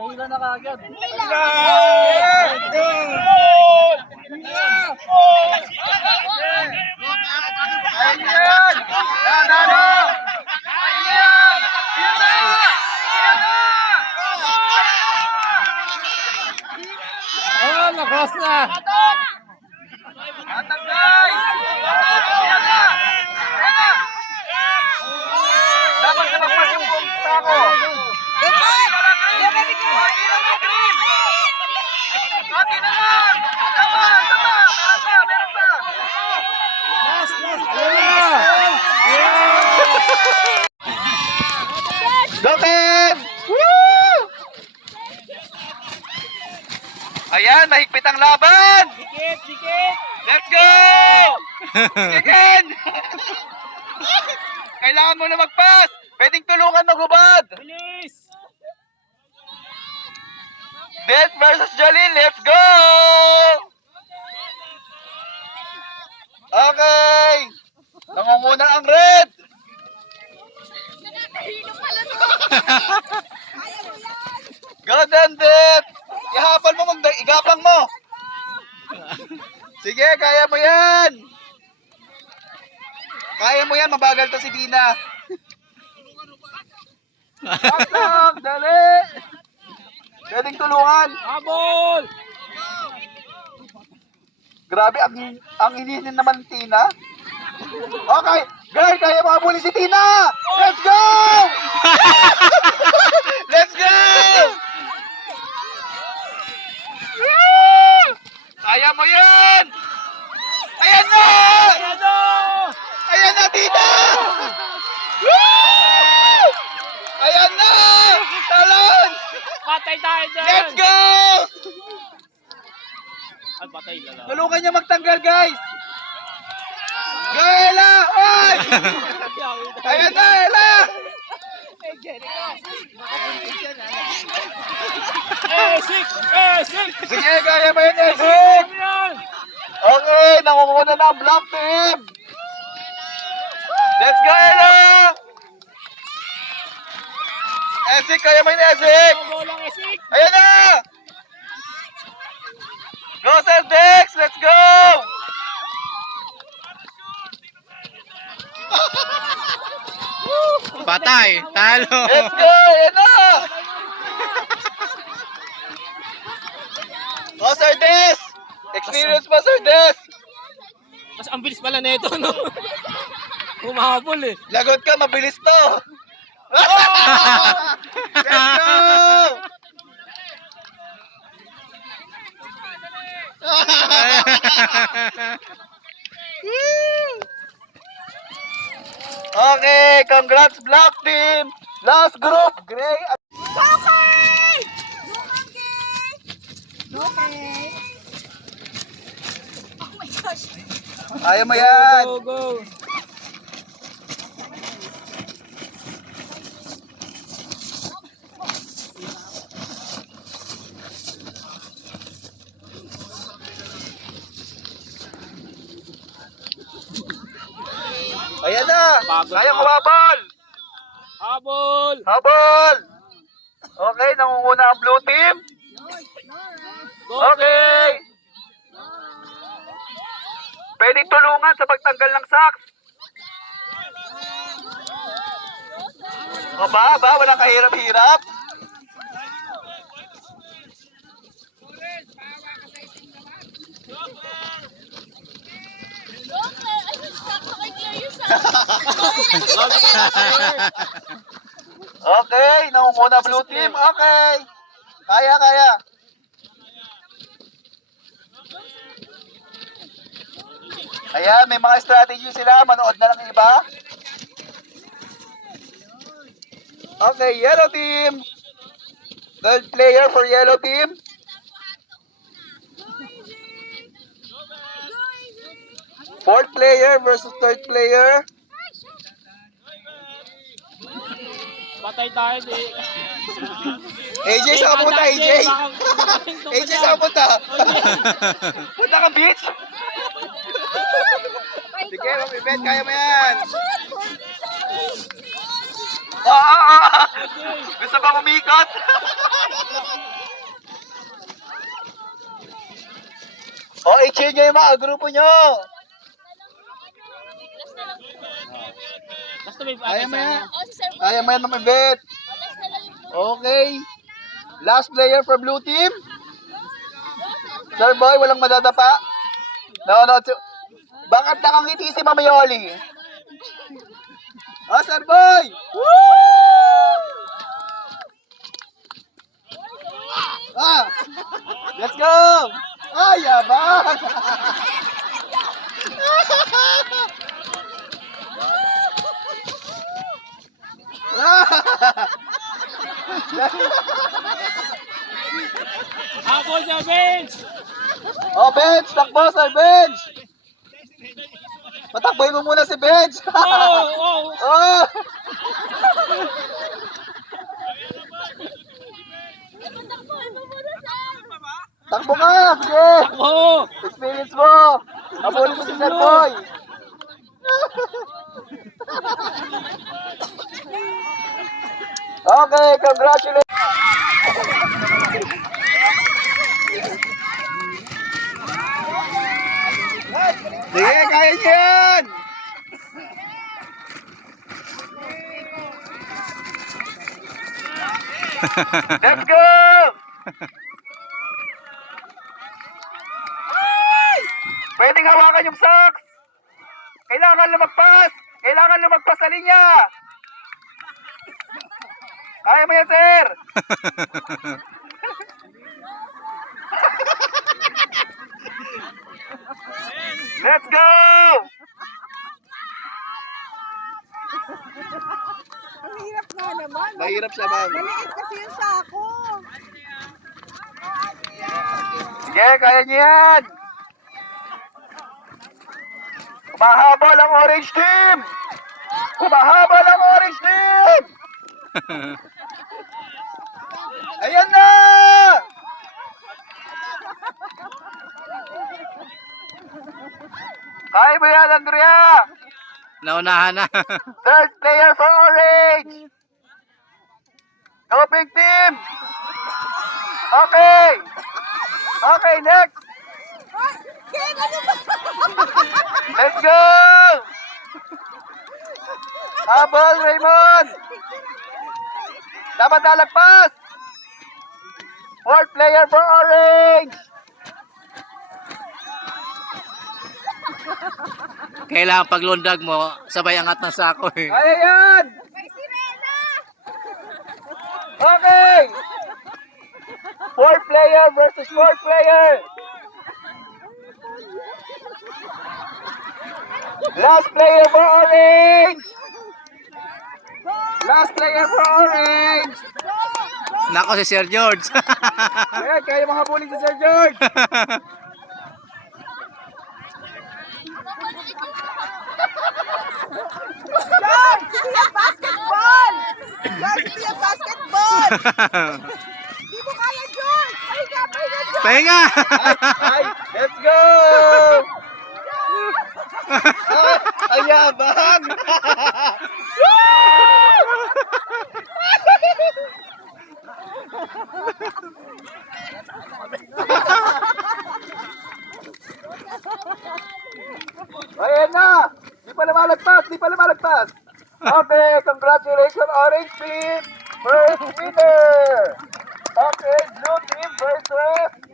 Nakahila na kagad. Oh, nakross na. Atang guys! Dapat na magpas yung buong sako. Ati naman! Tama! Meron pa! Goten! Woo! Ayan, mahigpit ang laban! Dikit! Let's go! Again! Kailangan mo na mag-pass! Pwedeng tulungan maghubad! Bilis! Beth versus Jalil, let's go! Okay! Nangunguna ang red! Go then, Beth! Ihapal mo, igapang mo! Sige, kaya mo yan! Kaya mo yan, mabagal to si Dina. Pasok, dali! Pwedeng tulungan. Habol! Grabe, ang ininin naman Tina. Okay, guys, kaya mo habulin si Tina! Let's go! Let's go! Kaya mo yan! Ayan na! Ayan na, Tina! Woo! Ayan na! Talon! Patay tayo dyan! Let's go! Ay, patay lala. Tulungan niya magtanggal, guys! Go, Ella! Oy! Ayan na, Ella! Esik! Sige, kaya mo yun, Esik! Okay, nangunguna na ang block team! Let's go, Ella! Esik, kaya mo yun, Esik! Bolang Esik! Ayan na! Go, Sir Dex! Let's go! Patay, talo. Let's go! Ayan na! Oh, Sir Des! Experience pa, Sir Des! Mas ang bilis pala nito, no? Humahabol eh. Lagot ka, mabilis to! Let's go! Okay, congrats Black Team! Last group, Gray at... Ayaw mo yan! Go! Ayan na! Pagod Kaya na. kumabal! Habol! Habol! Okay, nangunguna ang blue team. Okay! Pwedeng tulungan sa pagtanggal ng socks. O ba? Walang kahirap-hirap? Okay, nangunguna blue team. Okay. Kaya. Ayan, may mga strategy sila. Manood na lang iba. Okay, yellow team. Third player for yellow team. Fourth player versus third player. Patay tayo di. AJ, saan ka punta, AJ? AJ, saan ka punta? Punta ka beach? Sige, Mabibet, kaya mo yan. Gusto ba umikot? O, i-cheer nyo yung mga grupo nyo. Basta may Ayaw mo yan. Oh, si Sir Ayaw mo yan, Mama Bet. Last na lang yung Okay. Last player for blue team. Sir Boy, walang madadapa. No. Bakit nakangiti si Mama Yoli? Oh, Sir Boy! Woo! Ah! Let's go! Ay, yabang! Habol sa bench! Oh, bench! Takbo, Sir Bench! Matakboy mo muna si Bench! Oh! Oh! Takbo ka! Sige! Oh! Experience mo! Habulin mo si Sir Boy! Okay, congratulations! Sige, kaya niyo yan! Let's go! Pwedeng hawakan yung socks! Kailangan lumagpas! Kailangan lumagpas sa linya! Kaya mo yan, sir! Let's go! Ang hirap nga naman. Mahirap siya, ma'am. Maliit kasi yung sako. Sige, kaya niyo yan! Kumahabol ang orange team! Kumahabol ang orange team! Ayan na! Kaya mo yan, Andrea! Naunahan na. Third player for orange! Go big team! Okay! Okay, next! Ken, ano ba? Let's go! Habol, Raymond! Dapat nalagpas! Fourth player for orange! Kailangan paglundag mo, sabay angat ng sako eh. Kaya yan! May sirena! Okay! Fourth player versus fourth player! Last player for orange! Last player for orange! Nako si Sir George. Ayan, kaya mga habulin si Sir George! George, hindi yung basketball! George, hindi yung basketball! Hindi mo kaya, George! Pahiga, George! Pahinga! Ay, let's go! Ay, yabang! Ayan na! Di pa lumalagpas! Di pa lumalagpas! Okay, congratulations Orange Team! First winner! Okay, Blue Team versus